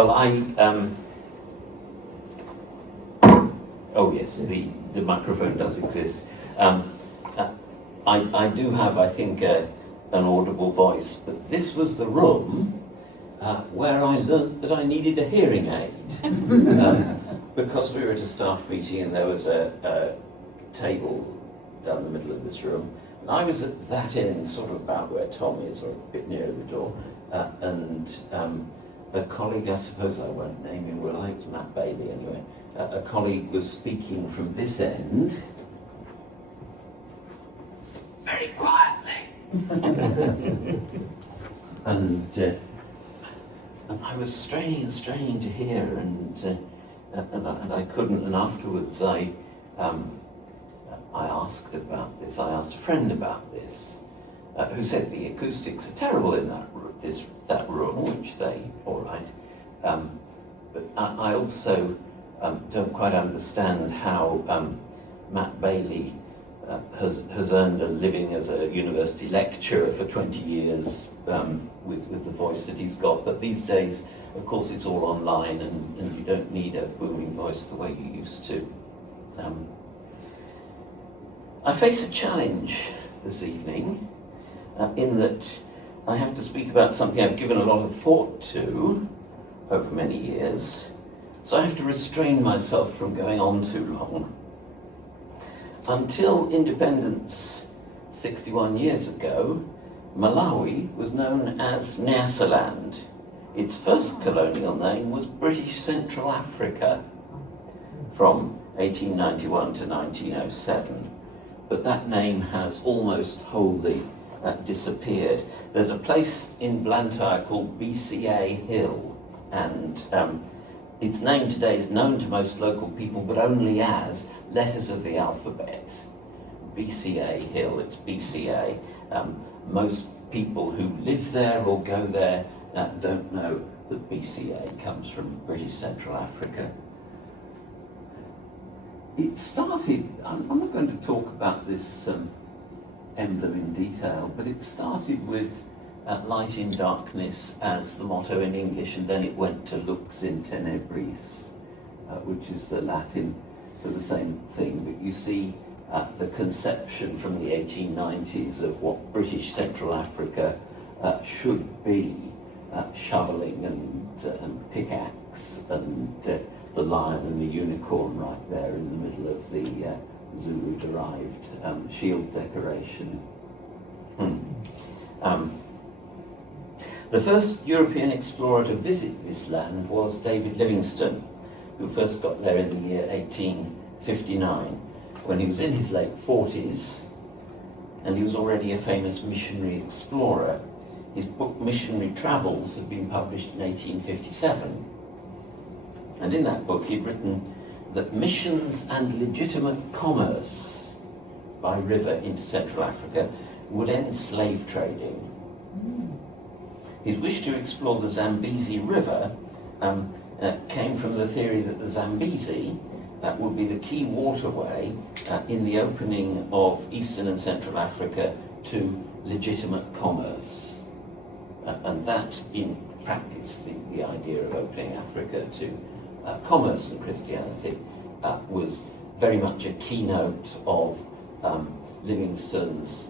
Well, oh yes, the microphone does exist. I do have, I think, an audible voice, but this was the room where I learnt that I needed a hearing aid. Because we were at a staff meeting and there was a table down the middle of this room, and I was at that end, sort of about where Tom is, or a bit nearer the door, and a colleague, I suppose I won't name him, we'll like Matt Bailey anyway, a colleague was speaking from this end, very quietly. and I was straining to hear, and I couldn't, and afterwards I asked about this. I asked a friend about this, who said the acoustics are terrible in that room, which all right. But I also don't quite understand how Matt Bailey has earned a living as a university lecturer for 20 years with the voice that he's got. But these days, of course, it's all online, and you don't need a booming voice the way you used to. I face a challenge this evening in that I have to speak about something I've given a lot of thought to over many years, so I have to restrain myself from going on too long. Until independence 61 years ago, Malawi was known as Nyasaland. Its first colonial name was British Central Africa from 1891 to 1907. But that name has almost wholly disappeared. There's a place in Blantyre called BCA Hill, and its name today is known to most local people, but only as letters of the alphabet. BCA Hill, it's BCA. Most people who live there or go there don't know that BCA comes from British Central Africa. It started, I'm not going to talk about this emblem in detail, but it started with light in darkness as the motto in English, and then it went to lux in tenebris, which is the Latin for the same thing. But you see the conception from the 1890s of what British Central Africa should be, shoveling and pickaxe, and the lion and the unicorn right there in the middle of the Zulu-derived shield decoration. The first European explorer to visit this land was David Livingstone, who first got there in the year 1859, when he was in his late 40s, and he was already a famous missionary explorer. His book Missionary Travels had been published in 1857. And in that book he'd written that missions and legitimate commerce by river into Central Africa would end slave trading. His wish to explore the Zambezi River came from the theory that the Zambezi would be the key waterway in the opening of Eastern and Central Africa to legitimate commerce. And that, in practice, the idea of opening Africa to commerce and Christianity was very much a keynote of Livingstone's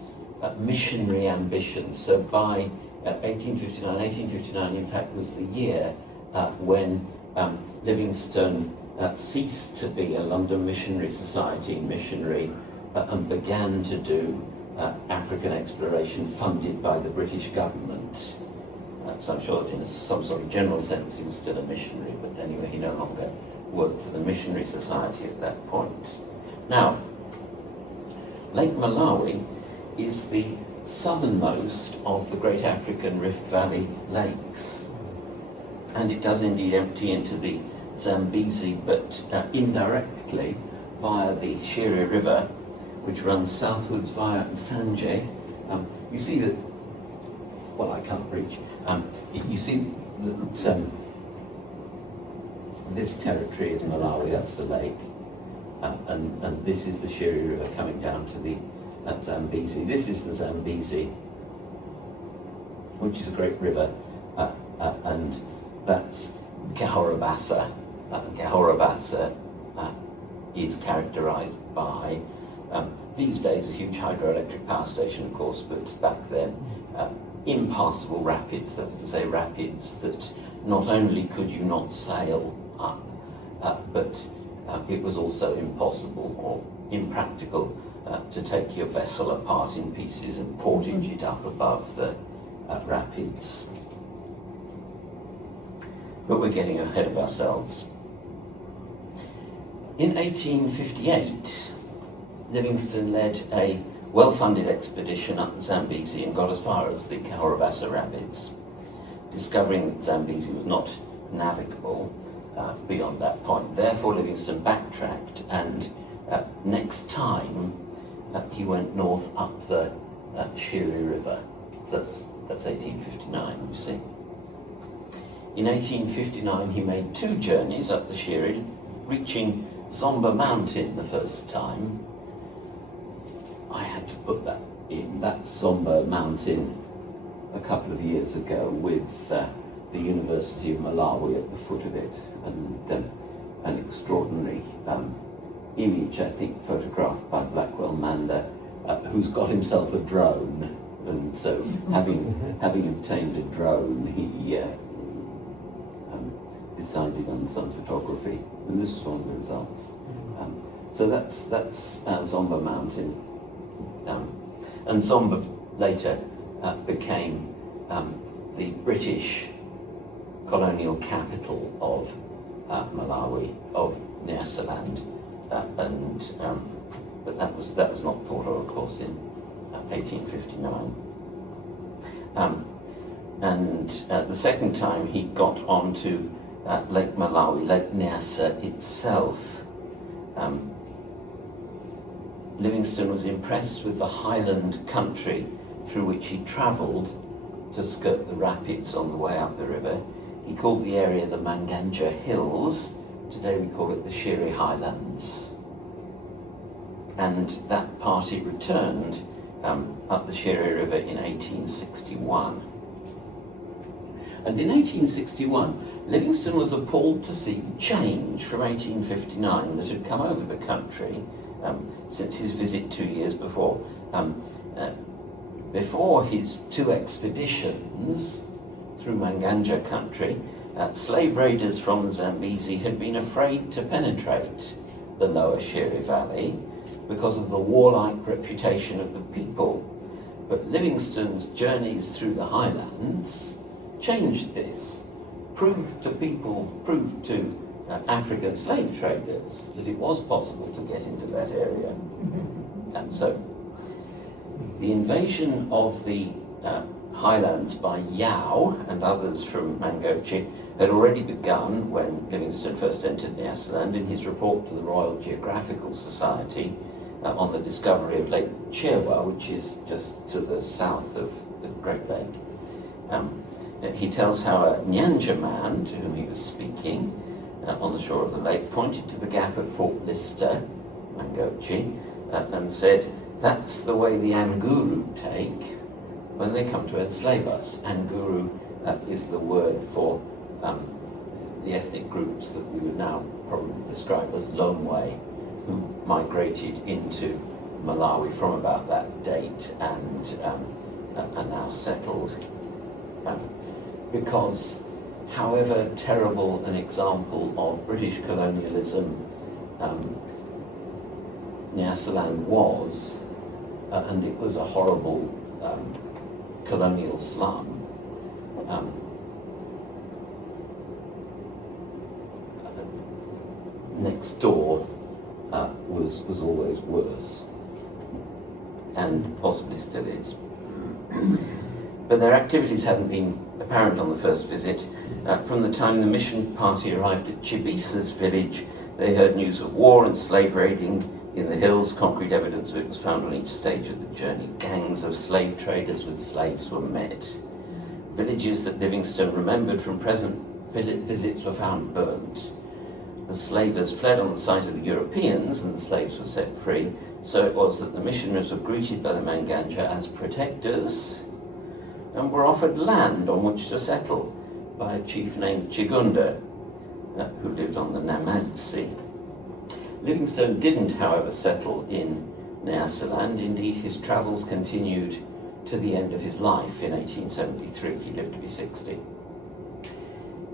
missionary ambitions. So by 1859 in fact was the year when Livingstone ceased to be a London Missionary Society missionary and began to do African exploration funded by the British government. So I'm sure that in some sort of general sense he was still a missionary, but anyway he no longer worked for the Missionary Society at that point. Now, Lake Malawi is the southernmost of the Great African Rift Valley lakes, and it does indeed empty into the Zambezi, but indirectly via the Shire River, which runs southwards via Nsanje. You see that, well, I can't reach. You see that this territory is Malawi, that's the lake, and this is the Shire River coming down to the Zambezi. This is the Zambezi, which is a great river, and that's Cahora Bassa is characterized by, these days, a huge hydroelectric power station, of course, but back then, impassable rapids, that's to say rapids that not only could you not sail up, but it was also impossible or impractical to take your vessel apart in pieces and portage it up above the rapids. But we're getting ahead of ourselves. In 1858, Livingstone led a well-funded expedition up the Zambezi and got as far as the Cahora Bassa Rapids, discovering that Zambezi was not navigable beyond that point. Therefore, Livingstone backtracked, and next time he went north up the Shiri River. So that's 1859, you see. In 1859, he made 2 journeys up the Shiri, reaching Zomba Mountain the first time. I had to put that in. That's Zomba Mountain a couple of years ago with the University of Malawi at the foot of it, and an extraordinary image, I think, photographed by Blackwell Manda, who's got himself a drone, and so having obtained a drone, he decided on some photography, and this is one of the results. So that's Zomba Mountain, and Zomba later became the British colonial capital of Malawi, of Nyasaland, but that was not thought of course, in 1859. And the second time he got onto Lake Malawi, Lake Nyasa itself, Livingstone was impressed with the highland country through which he travelled to skirt the rapids on the way up the river. He called the area the Manganja Hills. Today we call it the Shiri Highlands. And that party returned up the Shiri River in 1861. And in 1861, Livingstone was appalled to see the change from 1859 that had come over the country since his visit 2 years before. Before his 2 expeditions through Manganja country, slave raiders from the Zambezi had been afraid to penetrate the lower Shiri Valley because of the warlike reputation of the people. But Livingstone's journeys through the highlands changed this, proved to African slave traders that it was possible to get into that area. And so the invasion of the highlands by Yao and others from Mangochi had already begun when Livingstone first entered Nyasaland. In his report to the Royal Geographical Society on the discovery of Lake Chewa, which is just to the south of the Great Lake, he tells how a Nyanja man to whom he was speaking on the shore of the lake pointed to the gap at Fort Lister, Mangochi, and said, "That's the way the Anguru take when they come to enslave us." Anguru is the word for the ethnic groups that we would now probably describe as Lomwe, who migrated into Malawi from about that date and are now settled. Because however terrible an example of British colonialism Nyasaland was, and it was a horrible colonial slum, next door was always worse, and possibly still is. But their activities hadn't been apparent on the first visit. From the time the mission party arrived at Chibisa's village, they heard news of war and slave raiding in the hills. Concrete evidence of it was found on each stage of the journey. Gangs of slave traders with slaves were met. Villages that Livingstone remembered from present visits were found burnt. The slavers fled on the sight of the Europeans and the slaves were set free. So it was that the missionaries were greeted by the Manganja as protectors and were offered land on which to settle by a chief named Chigunda, who lived on the Namad Sea. Livingstone didn't, however, settle in Nyasaland. Indeed, his travels continued to the end of his life in 1873. He lived to be 60.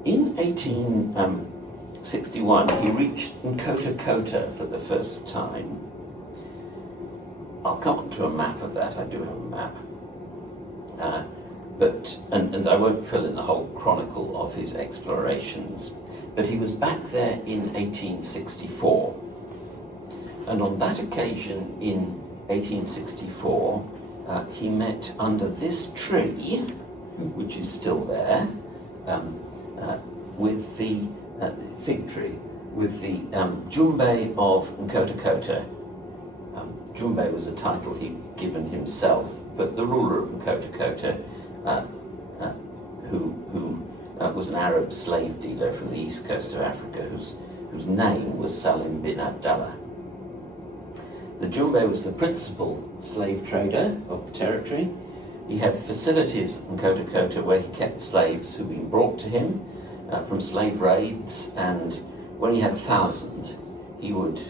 In 1861, he reached Nkota for the first time. I'll come on to a map of that. I do have a map. And I won't fill in the whole chronicle of his explorations, but he was back there in 1864. And on that occasion in 1864, he met under this tree, which is still there, with the fig tree, with the Jumbe of Nkota. Jumbe was a title he'd given himself, but the ruler of Nkota, who was an Arab slave dealer from the east coast of Africa, whose name was Salim bin Abdallah. The Jumbe was the principal slave trader of the territory. He had facilities in Nkota where he kept slaves who'd been brought to him from slave raids, and when he had 1,000, he would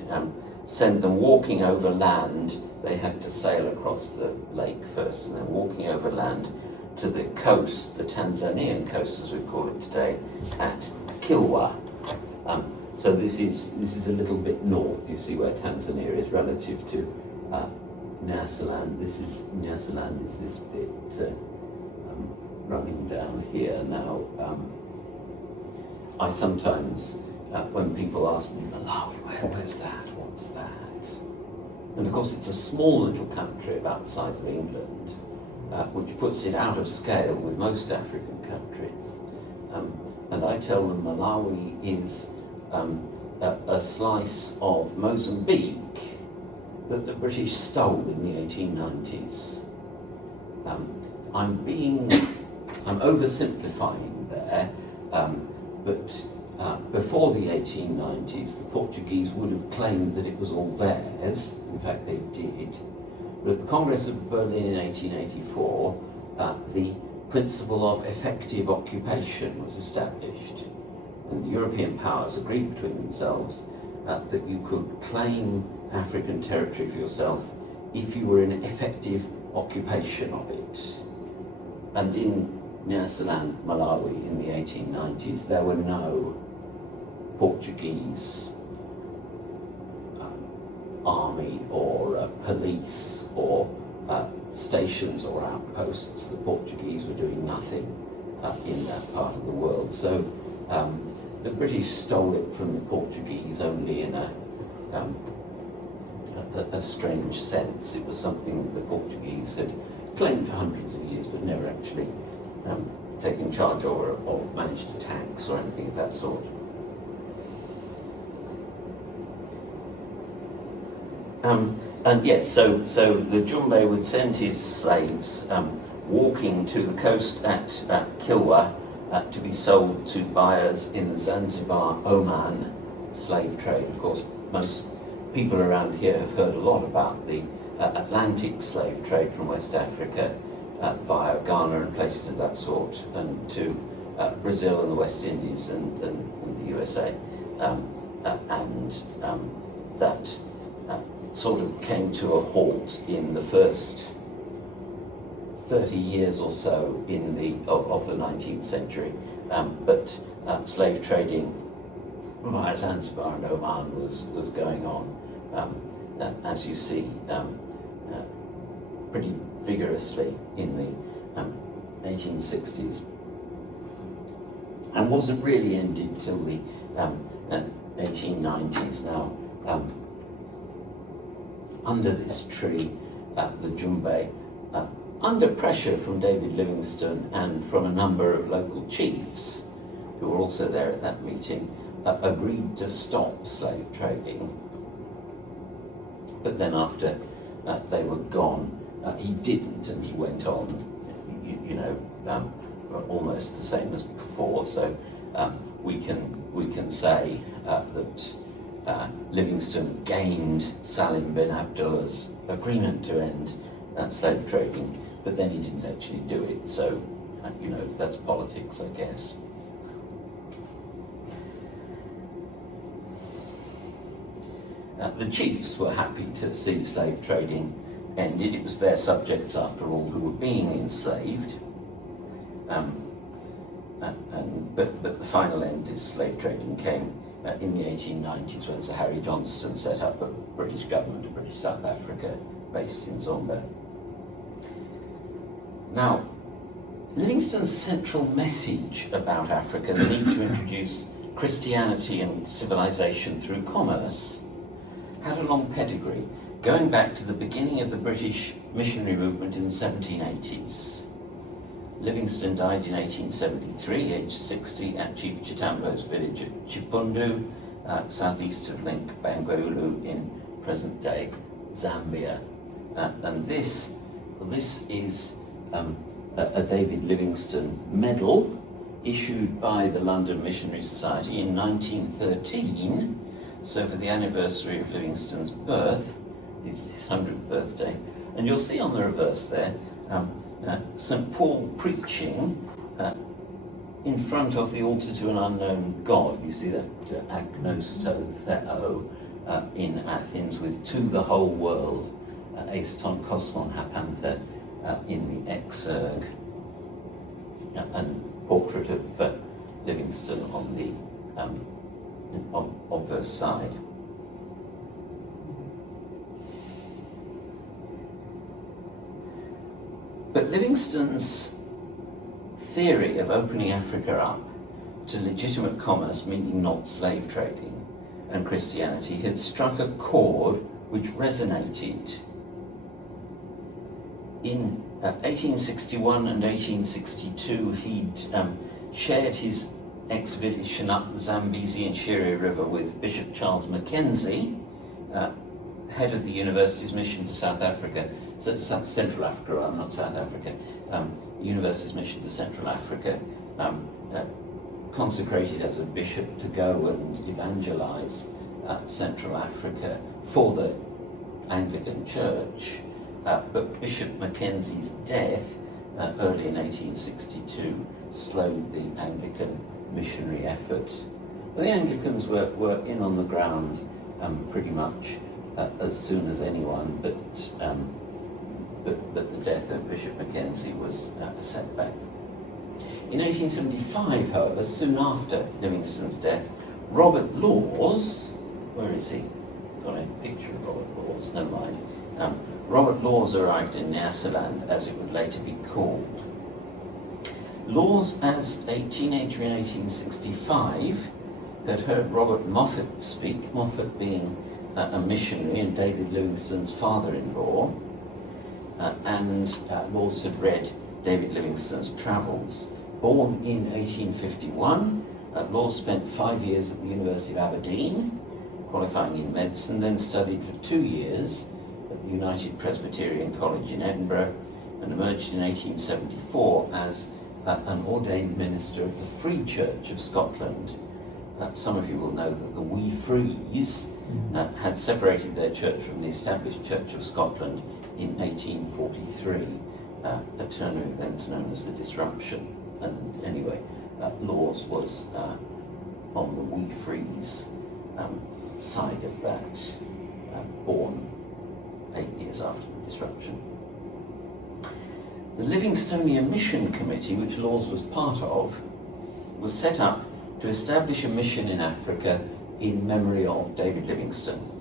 send them walking over land. They had to sail across the lake first, and then walking over land to the coast, the Tanzanian coast as we call it today, at Kilwa. So this is a little bit north. You see where Tanzania is relative to Nyasaland. Nyasaland is this bit running down here now. I sometimes, when people ask me, Malawi, where's that? What's that? And of course it's a small little country about the size of England, which puts it out of scale with most African countries. And I tell them Malawi is a slice of Mozambique that the British stole in the 1890s. I'm oversimplifying there, but before the 1890s, the Portuguese would have claimed that it was all theirs. In fact, they did. But at the Congress of Berlin in 1884, the principle of effective occupation was established. And the European powers agreed between themselves that you could claim African territory for yourself if you were in effective occupation of it. And in Nyasaland, Malawi, in the 1890s, there were no Portuguese army or police or stations or outposts. The Portuguese were doing nothing in that part of the world. So the British stole it from the Portuguese only in a strange sense. It was something that the Portuguese had claimed for hundreds of years, but never actually taken charge or managed attacks or anything of that sort. And yes, so the Jumbe would send his slaves walking to the coast at Kilwa to be sold to buyers in the Zanzibar, Oman slave trade. Of course, most people around here have heard a lot about the Atlantic slave trade from West Africa via Ghana and places of that sort, and to Brazil and the West Indies and the USA. That sort of came to a halt in the first 30 years or so of the 19th century, but slave trading via Zanzibar and Oman was going on, as you see, pretty vigorously in the 1860s, and wasn't really ended till the 1890s. Now, under this tree, the Jumbe, under pressure from David Livingstone and from a number of local chiefs who were also there at that meeting, agreed to stop slave trading. But then after they were gone, he didn't, and he went on, almost the same as before. So we can say that Livingstone gained Salim bin Abdullah's agreement to end slave trading, but then he didn't actually do it. So, that's politics, I guess. The chiefs were happy to see slave trading ended. It was their subjects, after all, who were being enslaved. But the final end is slave trading came in the 1890s when Sir Harry Johnston set up a British government of British South Africa based in Zomba. Now, Livingstone's central message about Africa, the need to introduce Christianity and civilization through commerce, had a long pedigree, going back to the beginning of the British missionary movement in the 1780s. Livingstone died in 1873, aged 60, at Chief Chitambo's village at Chipundu, southeast of Link Bangweulu in present-day Zambia. And this is a David Livingstone medal issued by the London Missionary Society in 1913. So for the anniversary of Livingstone's birth, his 100th birthday, and you'll see on the reverse there, St. Paul preaching in front of the altar to an unknown God. You see that agnosto theo in Athens with "to the whole world," eis ton kosmon hapantha in the exurg, and portrait of Livingstone on the obverse side. But Livingstone's theory of opening Africa up to legitimate commerce, meaning not slave trading, and Christianity had struck a chord which resonated. In 1861 and 1862, he'd shared his expedition up the Zambezi and Shire River with Bishop Charles Mackenzie, head of the university's mission to South Africa. So it's Central Africa, rather, not South Africa. University's mission to Central Africa, consecrated as a bishop to go and evangelize Central Africa for the Anglican Church. But Bishop Mackenzie's death early in 1862 slowed the Anglican missionary effort. Well, the Anglicans were in on the ground pretty much as soon as anyone, but the death of Bishop Mackenzie was a setback. In 1875, however, soon after Livingstone's death, Robert Laws, where is he? Got a picture of Robert Laws, never mind. Robert Laws arrived in Nyasaland, as it would later be called. Laws, as a teenager in 1865, had heard Robert Moffat speak, Moffat being a missionary and David Livingstone's father-in-law, and Laws had read David Livingstone's travels. Born in 1851, Laws spent 5 years at the University of Aberdeen, qualifying in medicine, then studied for 2 years at the United Presbyterian College in Edinburgh, and emerged in 1874 as an ordained minister of the Free Church of Scotland. Some of you will know that the Wee Frees had separated their church from the established Church of Scotland in 1843, a turn of events known as the Disruption. And anyway, Laws was on the Wee Frees side of that, born 8 years after the Disruption. The Livingstonian Mission Committee, which Laws was part of, was set up to establish a mission in Africa in memory of David Livingstone.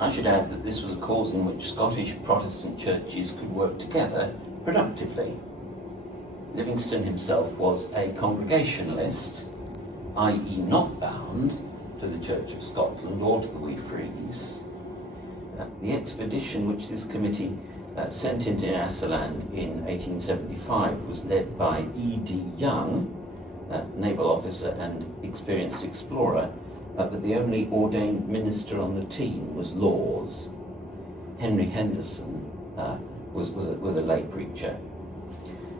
I should add that this was a cause in which Scottish Protestant churches could work together productively. Livingstone himself was a Congregationalist, i.e. not bound to the Church of Scotland or to the Wee Frees. The expedition which this committee sent into Nyasaland in 1875 was led by E.D. Young, naval officer and experienced explorer, but the only ordained minister on the team was Laws. Henry Henderson was a lay preacher.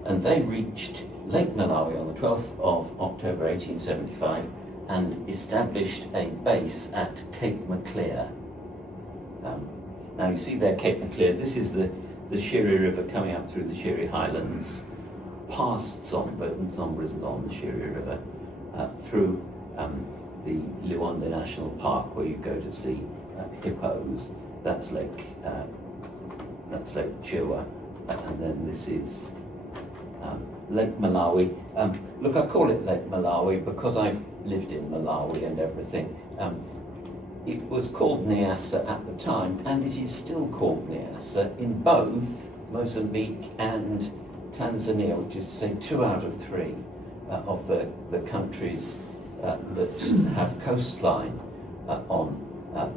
And they reached Lake Malawi on the 12th of October 1875 and established a base at Cape Maclear. Now you see there Cape Maclear, this is the Shire River coming up through the Shire Highlands, past Zomba, and Zomba isn't on the Shire River, through the Liwonde National Park, where you go to see hippos. That's Lake Chiwa, and then this is Lake Malawi. Look, I call it Lake Malawi because I've lived in Malawi and everything. It was called Niassa at the time, and it is still called Niassa in both Mozambique and Tanzania, which is to say 2 out of 3 of the countries that have coastline on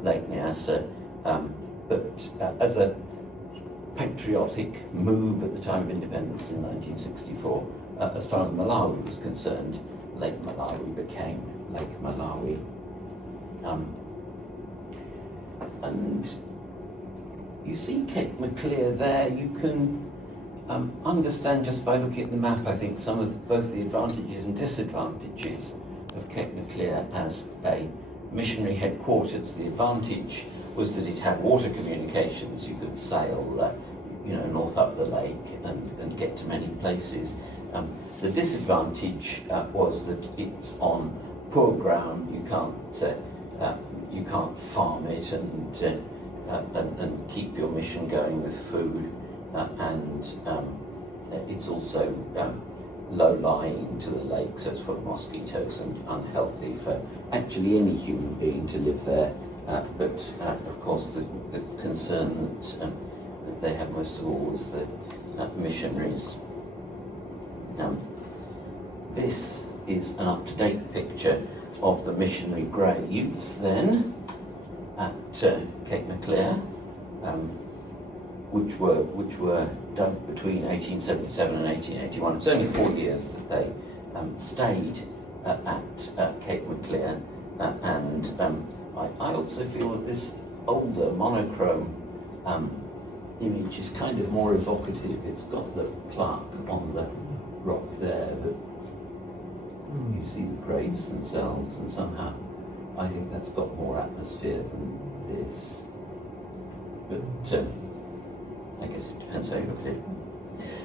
Lake Niassa. But as a patriotic move at the time of independence in 1964, as far as Malawi was concerned, Lake Malawi became Lake Malawi. And you see Cape Maclear there. You can understand just by looking at the map, I think, some of both the advantages and disadvantages of Cape Maclear as a missionary headquarters. The advantage was that it had water communications. You could sail north up the lake and get to many places. The disadvantage was that it's on poor ground. You can't farm it and keep your mission going with food, and it's also low-lying to the lake, so it's full of mosquitoes and unhealthy for actually any human being to live there. But of course, the concern that they have most of all is the missionaries. This is an up-to-date picture of the missionary graves then at Cape Maclear, which were dug between 1877 and 1881. It was only 4 years that they stayed at Cape Maclear, and I also feel that this older monochrome image is kind of more evocative. It's got the plaque on the rock there, but you see the graves themselves, and somehow I think that's got more atmosphere than this. But I guess it depends how you look at it.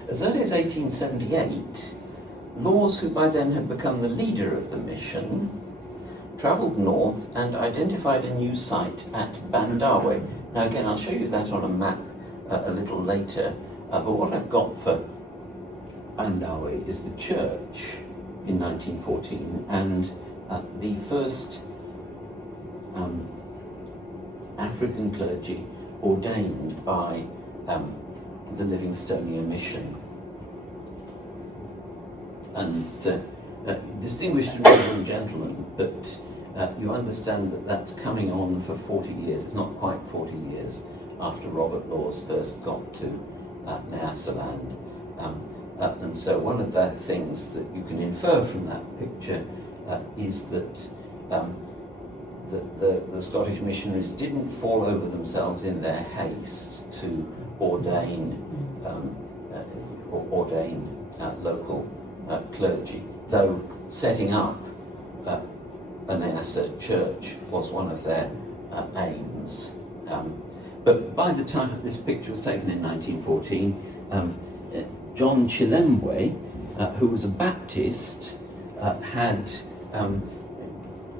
As early as 1878, Laws, who by then had become the leader of the mission, travelled north and identified a new site at Bandawe. Now again, I'll show you that on a map a little later, but what I've got for Bandawe is the church in 1914 and the first African clergy ordained by the Livingstonian mission. And distinguished and reverend gentlemen, but you understand that that's coming on for 40 years. It's not quite 40 years after Robert Laws first got to Nyasaland. And so one of the things that you can infer from that picture is that the Scottish missionaries didn't fall over themselves in their haste to ordain local clergy, though setting up a Nyasa church was one of their aims. But by the time this picture was taken in 1914, John Chilembwe, who was a Baptist, had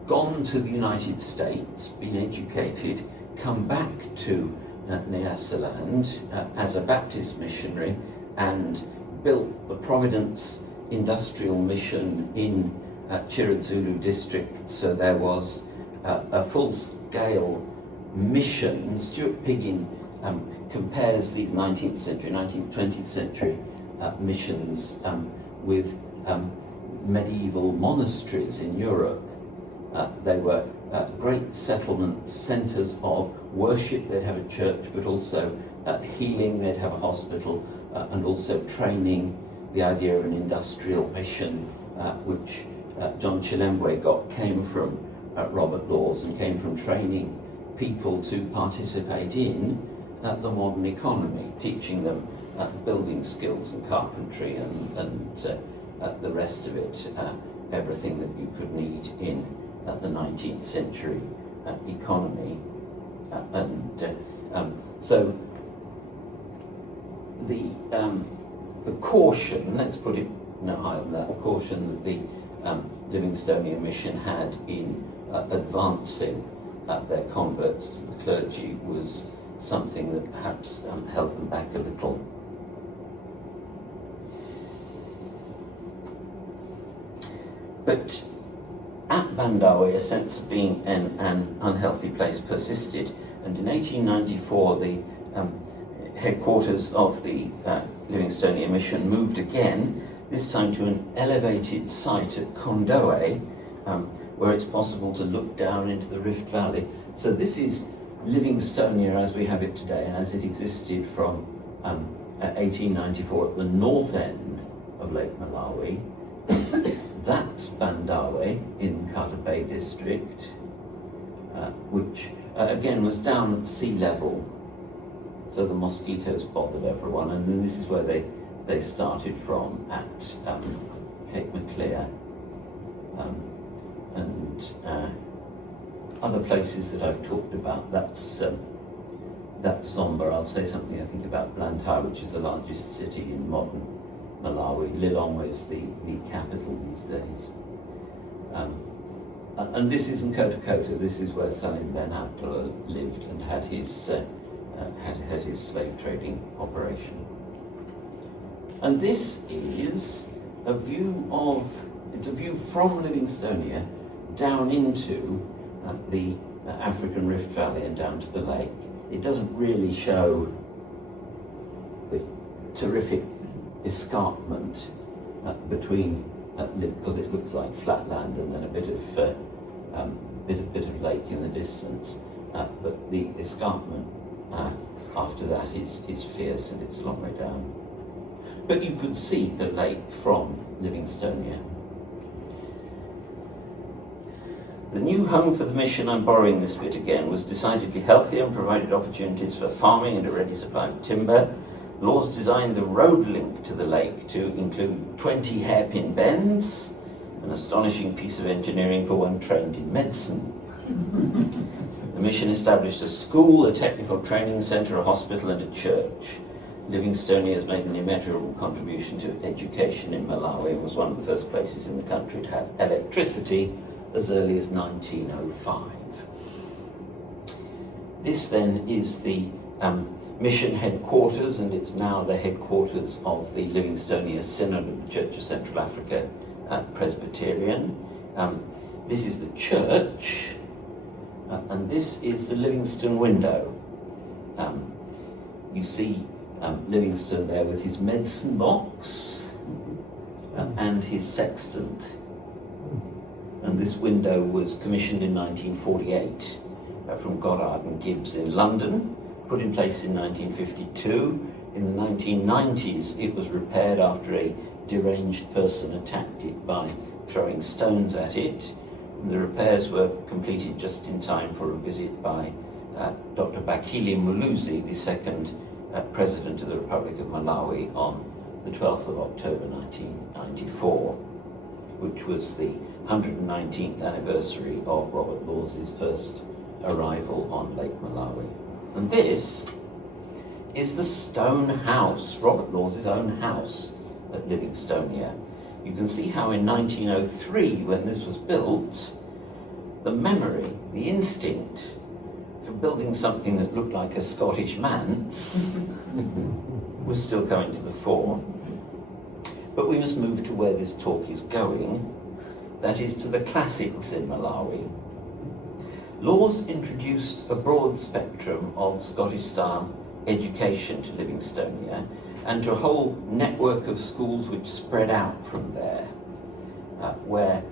gone to the United States, been educated, come back to Nyasaland as a Baptist missionary, and built the Providence Industrial Mission in Chiradzulu district. So there was a full-scale mission. Stuart Piggin compares these 19th century, 19th, 20th century missions with medieval monasteries in Europe. They were great settlements, centres of worship. They'd have a church, but also healing. They'd have a hospital, and also training. The idea of an industrial mission, which John Chilembwe got, came from Robert Laws and came from training people to participate in the modern economy, teaching them building skills and carpentry and the rest of it, everything that you could need in the 19th century economy. So the caution, let's put it no higher than that, the caution that the Livingstonian mission had in advancing their converts to the clergy was something that perhaps held them back a little. But at Bandawe, a sense of being an unhealthy place persisted, and in 1894 the headquarters of the Livingstonia mission moved again, this time to an elevated site at Kondoe, where it's possible to look down into the Rift Valley. So this is Livingstonia as we have it today, and as it existed from 1894 at the north end of Lake Malawi. That's Bandawe in Carter Bay district, which again was down at sea level, so the mosquitoes bothered everyone, and then this is where they started from at Cape Maclear, and other places that I've talked about. That's Somber. I'll say something I think about Blantyre, which is the largest city in modern Malawi. Lilongwe is the capital these days. And this isn't Kota Kota, this is where Salim Ben Abdullah lived and had his had his slave trading operation. And this is a view from Livingstonia down into the African Rift Valley and down to the lake. It doesn't really show the terrific escarpment between, because it looks like flat land and then a bit of lake in the distance. But the escarpment after that is fierce, and it's a long way down. But you could see the lake from Livingstonia. The new home for the mission, I'm borrowing this bit again, was decidedly healthier and provided opportunities for farming and a ready supply of timber. Laws designed the road link to the lake to include 20 hairpin bends, an astonishing piece of engineering for one trained in medicine. The mission established a school, a technical training centre, a hospital and a church. Livingstonia has made an immeasurable contribution to education in Malawi and was one of the first places in the country to have electricity as early as 1905. This then is the mission headquarters, and it's now the headquarters of the Livingstonia Synod of the Church of Central Africa Presbyterian. This is the church, and this is the Livingstone window. You see Livingstone there with his medicine box and his sextant. And this window was commissioned in 1948 from Goddard and Gibbs in London, put in place in 1952. In the 1990s, it was repaired after a deranged person attacked it by throwing stones at it. And the repairs were completed just in time for a visit by Dr. Bakili Muluzi, the second President of the Republic of Malawi, on the 12th of October 1994, which was the 119th anniversary of Robert Laws's first arrival on Lake Malawi. And this is the stone house, Robert Laws's own house at Livingstonia. You can see how in 1903, when this was built, the memory, the instinct for building something that looked like a Scottish manse was still coming to the fore. But we must move to where this talk is going, that is to the classics in Malawi. Laws introduced a broad spectrum of Scottish-style education to Livingstonia and to a whole network of schools which spread out from there, where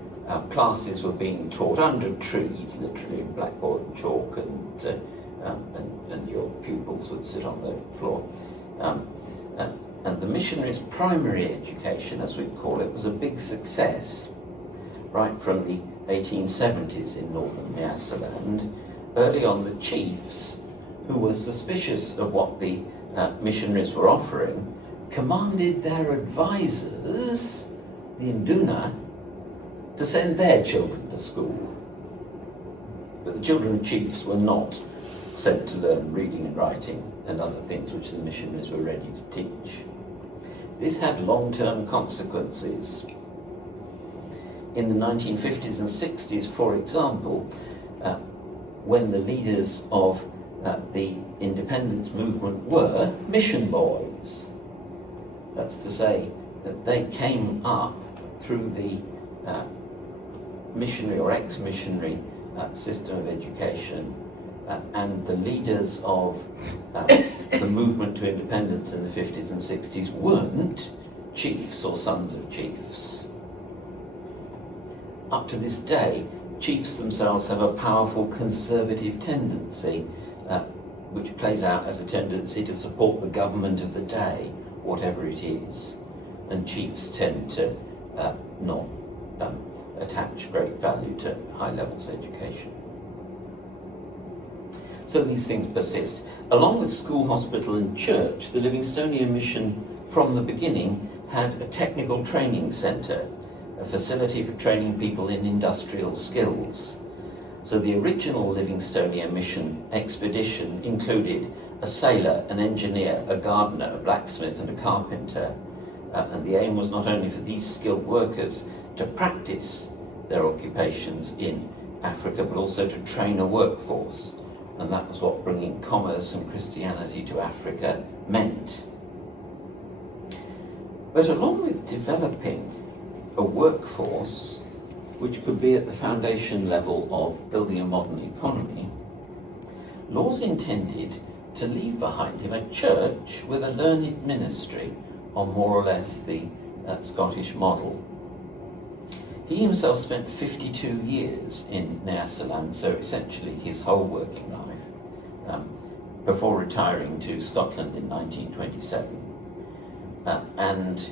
classes were being taught under trees, literally in blackboard and chalk, and your pupils would sit on the floor. And the missionaries' primary education, as we call it, was a big success right from the 1870s in northern Nyasaland. Early on, the chiefs, who were suspicious of what the missionaries were offering, commanded their advisors, the Induna, to send their children to school. But the children of chiefs were not sent to learn reading and writing and other things which the missionaries were ready to teach. This had long-term consequences. In the 1950s and 60s, for example, when the leaders of the independence movement were mission boys. That's to say that they came up through the missionary or ex-missionary system of education, and the leaders of the movement to independence in the 50s and 60s weren't chiefs or sons of chiefs. Up to this day, chiefs themselves have a powerful conservative tendency, which plays out as a tendency to support the government of the day, whatever it is. And chiefs tend to not attach great value to high levels of education. So these things persist. Along with school, hospital and church, the Livingstonian mission from the beginning had a technical training centre, a facility for training people in industrial skills. So the original Livingstonian mission expedition included a sailor, an engineer, a gardener, a blacksmith and a carpenter. And the aim was not only for these skilled workers to practice their occupations in Africa, but also to train a workforce. And that was what bringing commerce and Christianity to Africa meant. But along with developing a workforce which could be at the foundation level of building a modern economy, Laws intended to leave behind him a church with a learned ministry on more or less the Scottish model. He himself spent 52 years in Nyasaland, so essentially his whole working life, before retiring to Scotland in 1927. And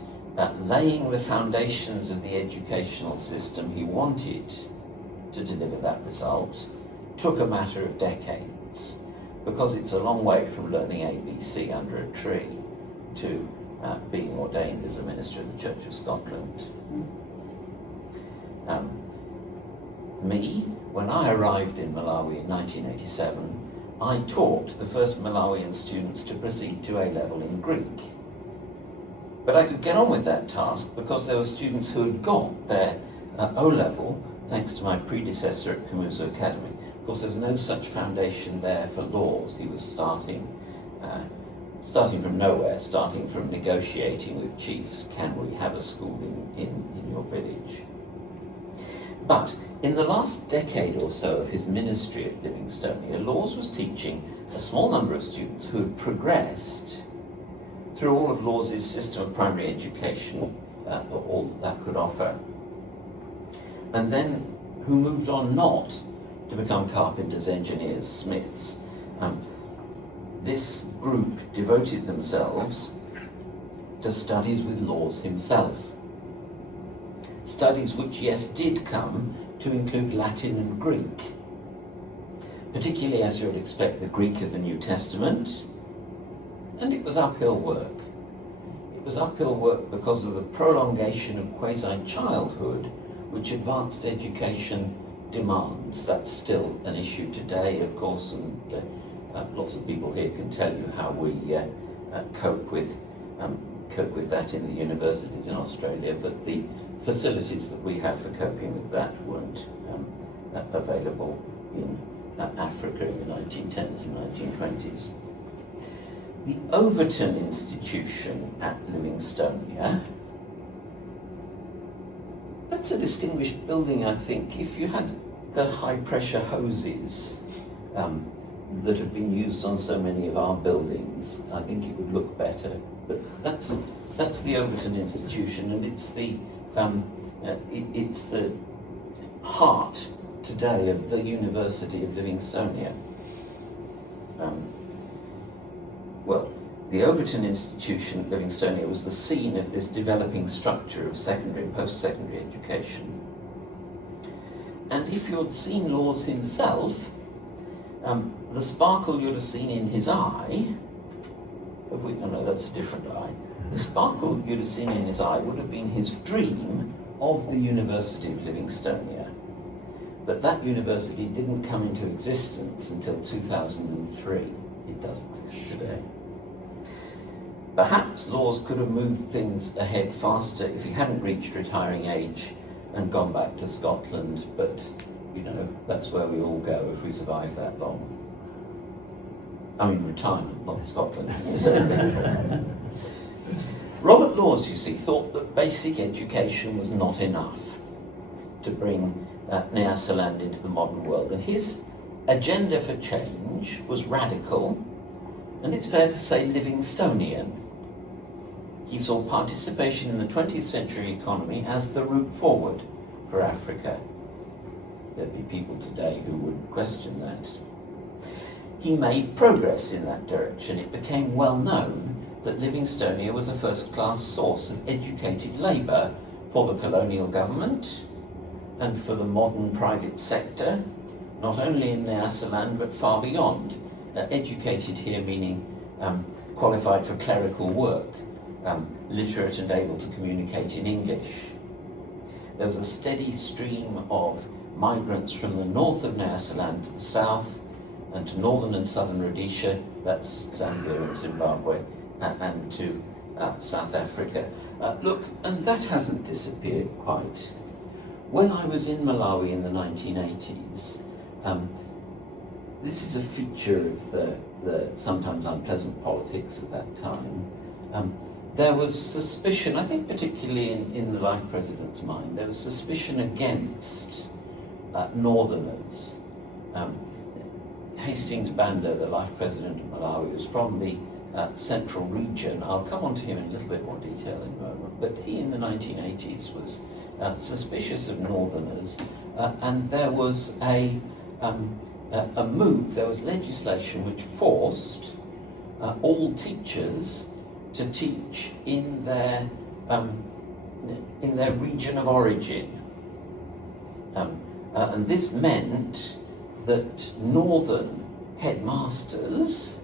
laying the foundations of the educational system he wanted to deliver that result took a matter of decades, because it's a long way from learning ABC under a tree to being ordained as a minister of the Church of Scotland. When I arrived in Malawi in 1987, I taught the first Malawian students to proceed to A-level in Greek. But I could get on with that task because there were students who had got their O-level thanks to my predecessor at Kamuzu Academy. Of course, there was no such foundation there for Laws. He was starting from nowhere, starting from negotiating with chiefs. Can we have a school in your village? But in the last decade or so of his ministry at Livingstonia, Laws was teaching a small number of students who had progressed through all of Laws's system of primary education, all that could offer, and then who moved on not to become carpenters, engineers, smiths. This group devoted themselves to studies with Laws himself. Studies which, yes, did come to include Latin and Greek, particularly, as you would expect, the Greek of the New Testament, and it was uphill work. It was uphill work because of the prolongation of quasi-childhood, which advanced education demands. That's still an issue today, of course, and lots of people here can tell you how we cope with that in the universities in Australia, but the facilities that we have for coping with that weren't available in Africa in the 1910s and 1920s. The Overton Institution at Livingstonia, that's a distinguished building, I think. If you had the high-pressure hoses that have been used on so many of our buildings, I think it would look better. But that's the Overton Institution, and it's the heart today of the University of Livingstonia. Well, the Overton Institution at Livingstonia was the scene of this developing structure of secondary and post-secondary education. And if you'd seen Laws himself, the sparkle you'd have seen in his eye, no, that's a different eye. The sparkle you'd have seen in his eye would have been his dream of the University of Livingstonia. But that university didn't come into existence until 2003. It does exist today. Perhaps Laws could have moved things ahead faster if he hadn't reached retiring age and gone back to Scotland, but You know, that's where we all go if we survive that long. I mean, retirement, not Scotland necessarily. Robert Laws, you see, thought that basic education was not enough to bring Nyasaland into the modern world, and his agenda for change was radical, and it's fair to say Livingstonian. He saw participation in the 20th century economy as the route forward for Africa. There'd be people today who would question that. He made progress in that direction. It became well known that Livingstonia was a first-class source of educated labour for the colonial government and for the modern private sector, not only in Nyasaland but far beyond. Educated here meaning qualified for clerical work, literate and able to communicate in English. There was a steady stream of migrants from the north of Nyasaland to the south and to northern and southern Rhodesia, that's Zambia and Zimbabwe, and to South Africa. Look, and that hasn't disappeared quite. When I was in Malawi in the 1980s, this is a feature of the sometimes unpleasant politics of that time. There was suspicion, I think particularly in the Life President's mind, there was suspicion against Northerners. Hastings Banda, the Life President of Malawi, was from the central region. I'll come on to him in a little bit more detail in a moment, but he in the 1980s was suspicious of Northerners, and there was a move, there was legislation which forced all teachers to teach in their region of origin. And this meant that northern headmasters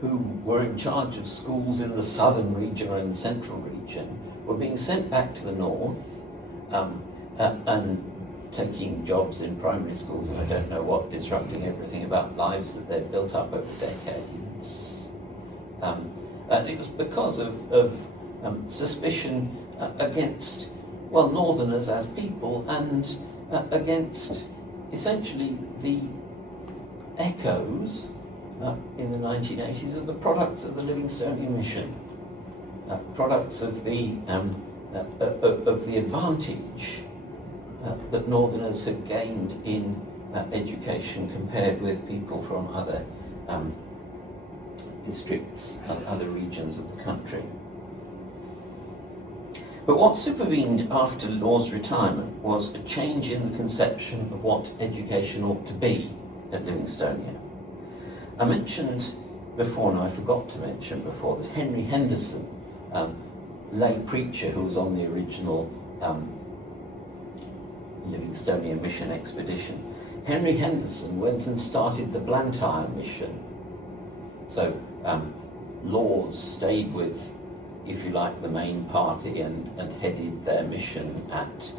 who were in charge of schools in the southern region or in the central region were being sent back to the north and taking jobs in primary schools and I don't know what, disrupting everything about lives that they'd built up over decades. And it was because of suspicion against, well, Northerners as people and against essentially the echoes in the 1980s of the products of the Livingstonian mission, products of the advantage that Northerners had gained in education compared with people from other districts and other regions of the country. But what supervened after Law's retirement was a change in the conception of what education ought to be at Livingstonia. I mentioned before, and I forgot to mention before, that Henry Henderson, lay preacher who was on the original Livingstonian mission expedition, Henry Henderson went and started the Blantyre mission. So Laws stayed with, if you like, the main party and headed their mission at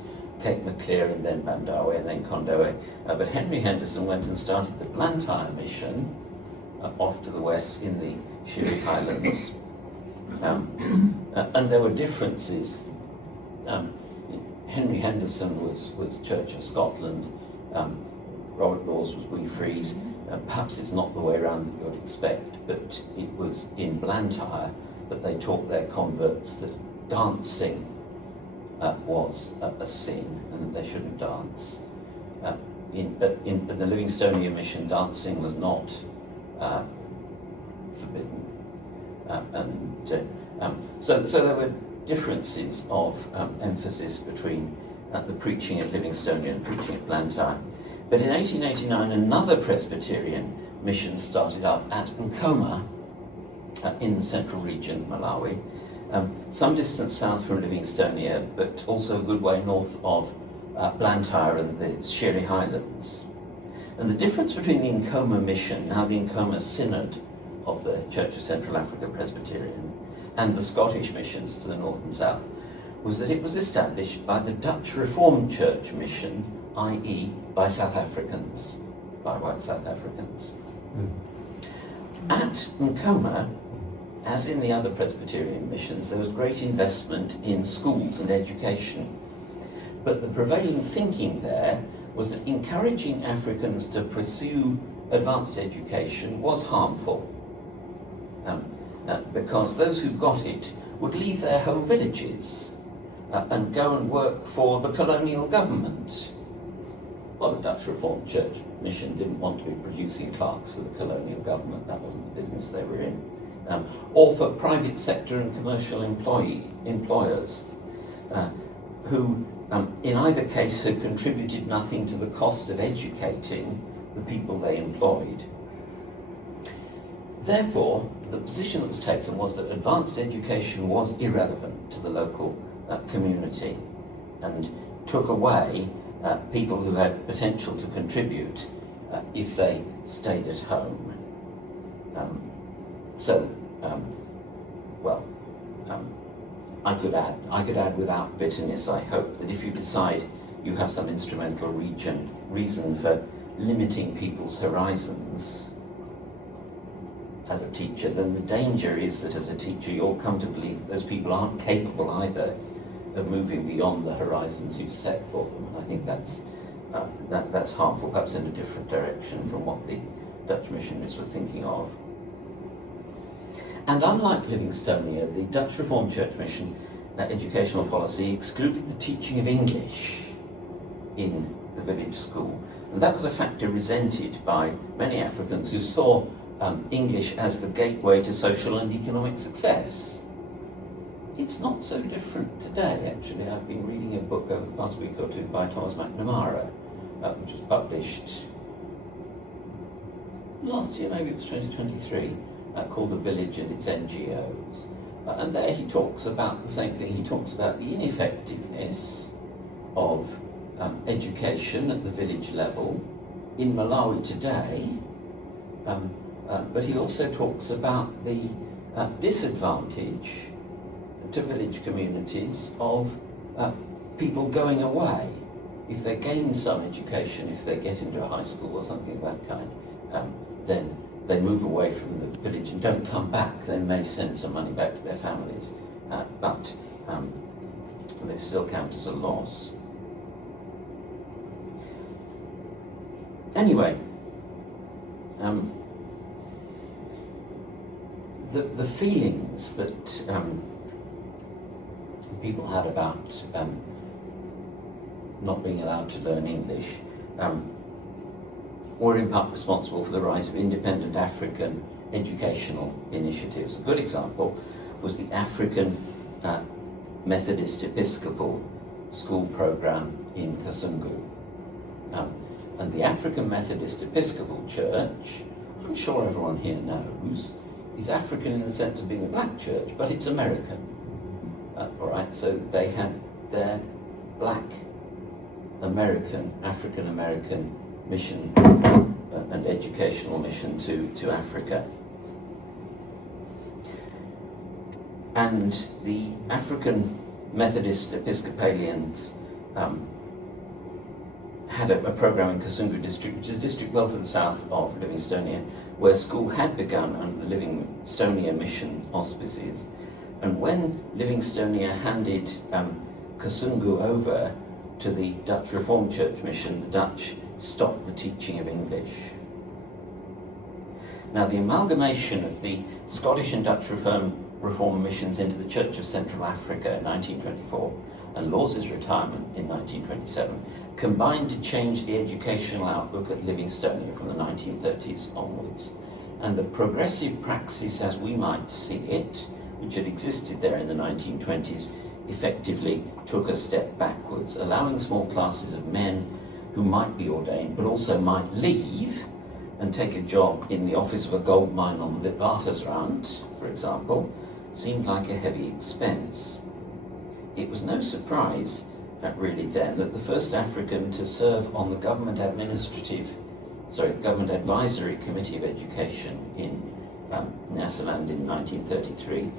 Cape Maclear and then Bandawe and then Kondowe. But Henry Henderson went and started the Blantyre mission off to the west in the Shiri Highlands. And there were differences. Henry Henderson was Church of Scotland. Robert Laws was Wee Frees. Perhaps it's not the way around that you would expect, but it was in Blantyre that they taught their converts that dancing was a sin and that they shouldn't dance. In the Livingstonian mission, dancing was not forbidden. So there were differences of emphasis between the preaching at Livingstonia and preaching at Blantyre. But in 1889, another Presbyterian mission started up at Nkoma in the central region, Malawi, some distance south from Livingstonia, but also a good way north of Blantyre and the Shiri Highlands. And the difference between the Nkoma mission, now the Nkoma Synod of the Church of Central Africa Presbyterian, and the Scottish missions to the north and south, was that it was established by the Dutch Reformed Church mission, i.e. by South Africans, by white South Africans. At Nkoma, as in the other Presbyterian missions, there was great investment in schools and education. But the prevailing thinking there was that encouraging Africans to pursue advanced education was harmful, because those who got it would leave their home villages and go and work for the colonial government. Well, the Dutch Reformed Church Mission didn't want to be producing clerks for the colonial government. That wasn't the business they were in. Or for private sector and commercial employers who, in either case, had contributed nothing to the cost of educating the people they employed. Therefore, the position that was taken was that advanced education was irrelevant to the local community and took away people who had potential to contribute if they stayed at home. I could add without bitterness, I hope, that if you decide you have some instrumental reason for limiting people's horizons as a teacher, then the danger is that as a teacher you'll come to believe that those people aren't capable either of moving beyond the horizons you've set for them. And I think that's harmful, perhaps in a different direction from what the Dutch missionaries were thinking of. And unlike Livingstonia, the Dutch Reformed Church Mission educational policy excluded the teaching of English in the village school. And that was a factor resented by many Africans who saw English as the gateway to social and economic success. It's not so different today, actually. I've been reading a book over the past week or two by Thomas McNamara, which was published last year, maybe it was 2023, called The Village and Its NGOs. And there he talks about the same thing. He talks about the ineffectiveness of education at the village level in Malawi today, but he also talks about the disadvantage to village communities of people going away. If they gain some education, if they get into a high school or something of that kind, then they move away from the village and don't come back. They may send some money back to their families, but they still count as a loss. Anyway, the feelings that people had about not being allowed to learn English were in part responsible for the rise of independent African educational initiatives. A good example was the African Methodist Episcopal School program in Kasungu. And the African Methodist Episcopal Church, I'm sure everyone here knows, is African in the sense of being a black church, but it's American. All right, so they had their black American, African American mission and educational mission to Africa. And the African Methodist Episcopalians had a program in Kasungu district, which is a district well to the south of Livingstonia, where school had begun under the Livingstonia mission auspices. And when Livingstonia handed Kasungu over to the Dutch Reformed Church Mission, the Dutch stopped the teaching of English. Now, the amalgamation of the Scottish and Dutch Reform missions into the Church of Central Africa in 1924 and Lawes's retirement in 1927 combined to change the educational outlook at Livingstonia from the 1930s onwards. And the progressive praxis, as we might see it, which had existed there in the 1920s, effectively took a step backwards, allowing small classes of men who might be ordained, but also might leave and take a job in the office of a gold mine on the Witwatersrand, for example, seemed like a heavy expense. It was no surprise, really then, that the first African to serve on the Government Advisory Committee of Education in Nyasaland in 1933,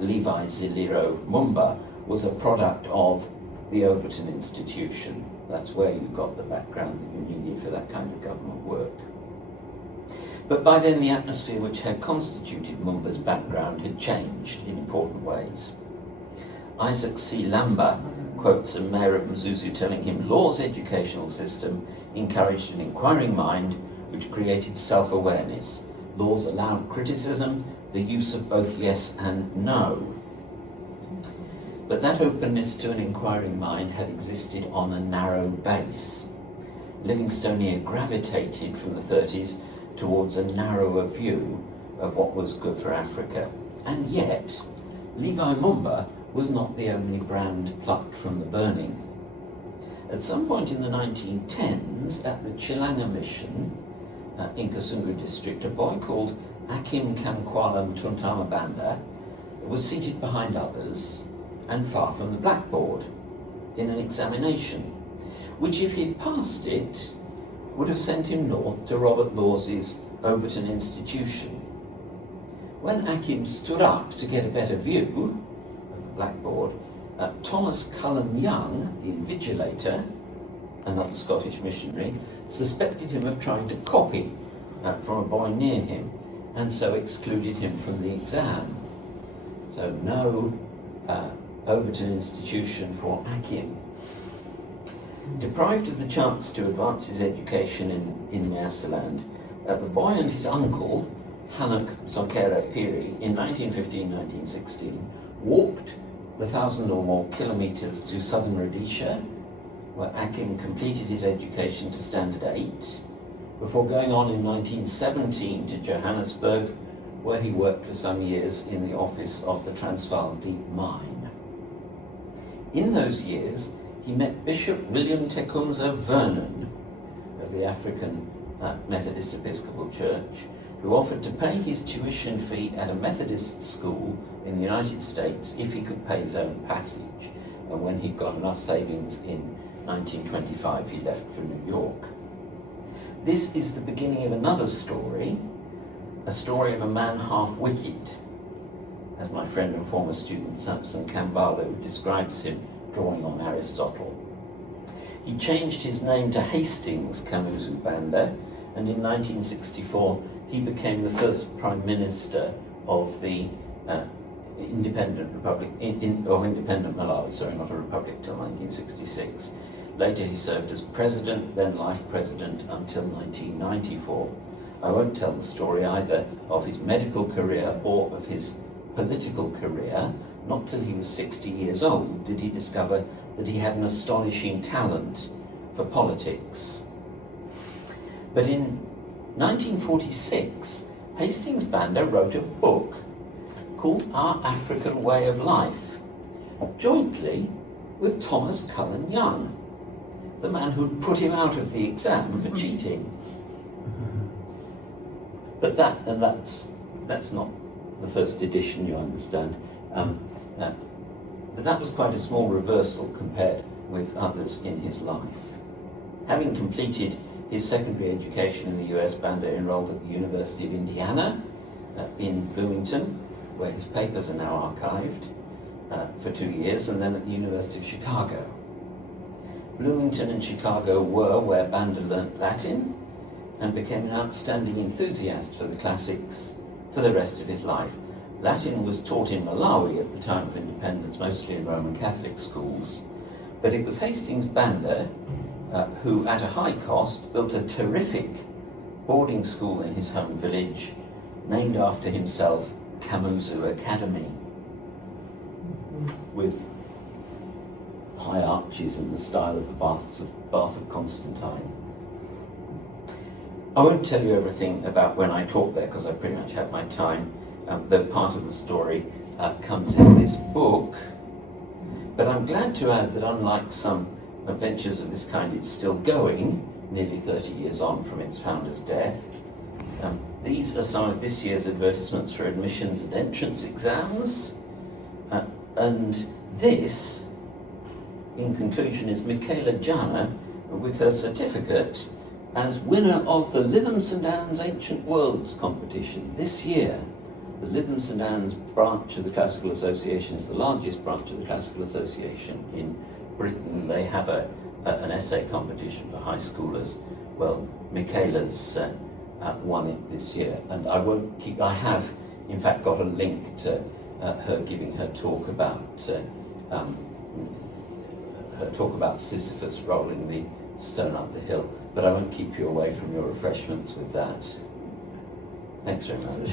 Levi Ziliro Mumba, was a product of the Overton Institution. That's where you got the background that you needed for that kind of government work. But by then the atmosphere which had constituted Mumba's background had changed in important ways. Isaac C. Lamba quotes a mayor of Mzuzu telling him Law's educational system encouraged an inquiring mind which created self-awareness. Laws allowed criticism, the use of both yes and no. But that openness to an inquiring mind had existed on a narrow base. Livingstonia gravitated from the 30s towards a narrower view of what was good for Africa. And yet, Levi Mumba was not the only brand plucked from the burning. At some point in the 1910s, at the Chilanga Mission in Kasungu district, a boy called Akim Kankwala Mtuntama Banda was seated behind others and far from the blackboard in an examination, which if he'd passed it, would have sent him north to Robert Laws's Overton Institution. When Akim stood up to get a better view of the blackboard, Thomas Cullen Young, the invigilator, another Scottish missionary, suspected him of trying to copy from a boy near him, and so excluded him from the exam. So no Overton Institution for Akim. Deprived of the chance to advance his education in Nyasaland, the boy and his uncle, Hanuk Zonkera Piri, in 1915-1916, walked the 1,000 or more kilometres to southern Rhodesia, where Akim completed his education to Standard 8, before going on in 1917 to Johannesburg, where he worked for some years in the office of the Transvaal Deep Mine. In those years, he met Bishop William Tecumseh Vernon of the African Methodist Episcopal Church, who offered to pay his tuition fee at a Methodist school in the United States if he could pay his own passage. And when he'd got enough savings in 1925, he left for New York. This is the beginning of another story, a story of a man half wicked, as my friend and former student Samson Kambalo describes him, drawing on Aristotle. He changed his name to Hastings Kamuzu Banda, and in 1964 he became the first Prime Minister of the independent Republic of independent Malawi, not a republic, till 1966. Later he served as President, then Life President, until 1994. I won't tell the story either of his medical career or of his political career. Not till he was 60 years old did he discover that he had an astonishing talent for politics. But in 1946, Hastings Banda wrote a book called Our African Way of Life, jointly with Thomas Cullen Young, the man who'd put him out of the exam for cheating. But that's not the first edition, you understand. But that was quite a small reversal compared with others in his life. Having completed his secondary education in the US, Banda enrolled at the University of Indiana in Bloomington, where his papers are now archived, for 2 years, and then at the University of Chicago. Bloomington and Chicago were where Banda learnt Latin and became an outstanding enthusiast for the classics for the rest of his life. Latin was taught in Malawi at the time of independence, mostly in Roman Catholic schools, but it was Hastings Banda who, at a high cost, built a terrific boarding school in his home village, named after himself, Kamuzu Academy, with high arches in the style of the Bath of Constantine. I won't tell you everything about when I taught there, because I pretty much had my time, though part of the story comes in this book. But I'm glad to add that unlike some adventures of this kind, it's still going, nearly 30 years on from its founder's death. These are some of this year's advertisements for admissions and entrance exams. And this, in conclusion, is Michaela Jana with her certificate as winner of the Lytham St Anne's Ancient Worlds competition this year. The Lytham St Anne's branch of the Classical Association is the largest branch of the Classical Association in Britain. They have an essay competition for high schoolers. Well, Michaela's won it this year, and I have in fact got a link to her giving her talk about talk about Sisyphus rolling the stone up the hill, but I won't keep you away from your refreshments with that. Thanks very much.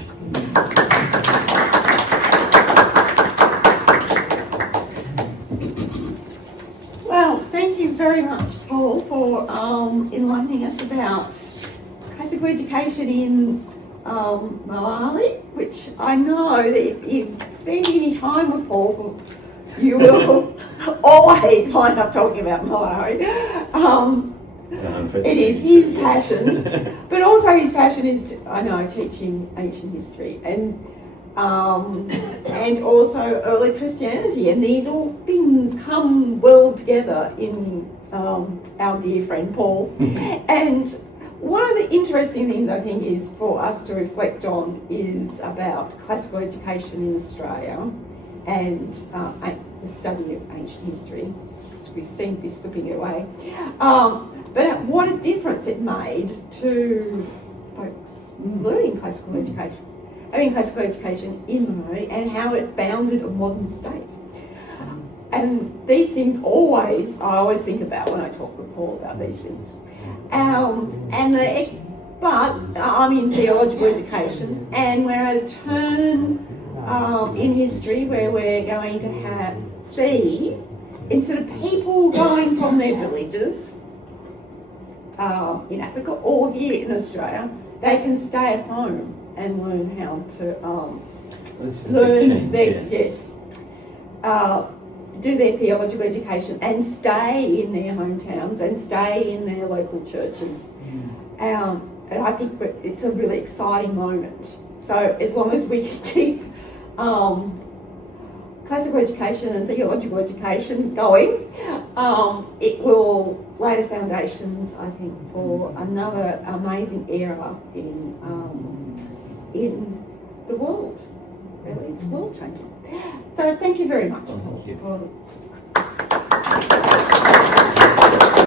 Well, thank you very much, Paul, for enlightening us about classical education in Malawi, which I know that if you spend any time with Paul, you will always wind up talking about Malawi. It is his passion, but also his passion is, teaching ancient history and also early Christianity, and these all things come well together in our dear friend Paul. And one of the interesting things I think is for us to reflect on is about classical education in Australia and the study of ancient history, which we seem to be slipping it away. But what a difference it made to folks learning classical education, having classical education in Malawi, and how it founded a modern state. And these things I always think about when I talk with Paul about these things. But I'm in theological education, and we're at a turn in history where we're going to see, instead of people going from their villages in Africa or here in Australia, they can stay at home and learn how to do their theological education and stay in their hometowns and stay in their local churches. And I think it's a really exciting moment. So as long as we can keep classical education and theological education going, it will lay the foundations, I think, for another amazing era in the world. Really, it's world changing. So thank you very much Thank you. for